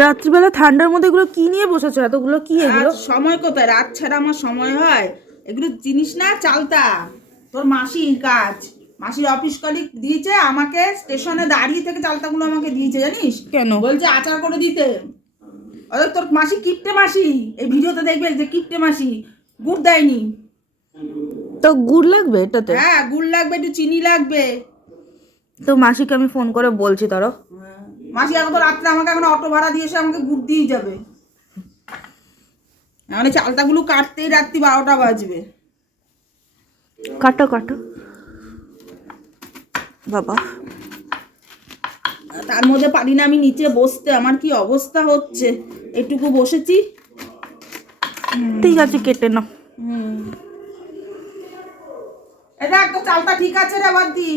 রাত্রিবেলা ঠান্ডার মধ্যে এগুলো কি নিয়ে বসেছো? এতগুলো কি এগুলো? সময় কোথায়? রাত ছাড়া আমার সময় হয়? এগুলো জিনিস না, চালতা। তোর মাসির কাজ, মাসির অফিস কলিগ দিয়েছে আমাকে, স্টেশনে দাঁড়িয়ে থেকে চালতাগুলো আমাকে দিয়েছে, জানিস কেন? বলছে আচার করে দিতে। অরে তোর মাসি কিপটে মাসি, এই ভিডিওতে দেখবে যে কিপটে মাসি, গুড় দেয়নি। তো গুড় লাগবে এটাতে? হ্যাঁ, গুড় লাগবে, একটু চিনি লাগবে। তো মাসিকে আমি ফোন করে বলছি, তারও মাসি এখন তো রাত্রে আমাকে এখন অটো ভাড়া দিয়ে এসে আমাকে গুড় দিয়ে যাবে। মানে চালতাগুলো কাটতেই রাত্রি 12টা বাজবে। কাটো কাটো বাবা। তার মধ্যে পারি না আমি নিচে বসতে, আমার কি অবস্থা হচ্ছে। একটুকু বসেছি। ঠিক আছে, কেটে নাও। এটা একটা চালতা ঠিক আছে রে, বাদ দি।